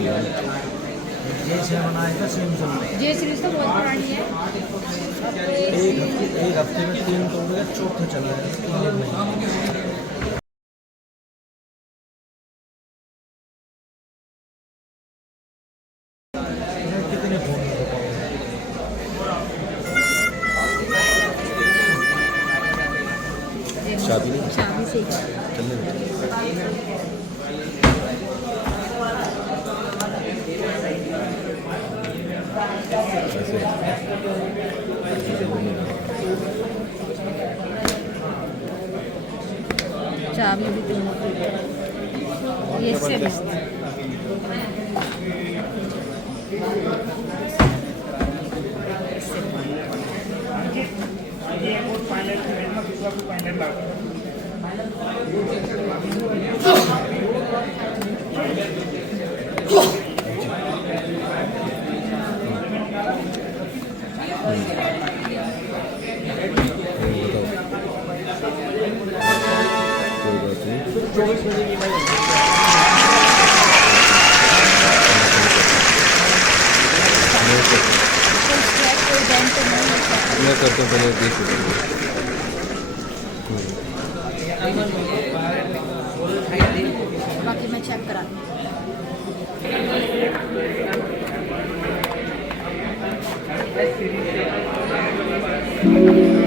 जैसे बनाएगा सेम चल रहा है। ये सीरीज तो बहुत पुरानी है। एक हफ्ते में 3 तोड़ गया, चौथा चला है। कितने फोन में चाबी नहीं चाबी से चलने दो। चाबी भी तो ये से मैं करता हूँ पहले देख लेता बाकी मैं चेक करा नहीं।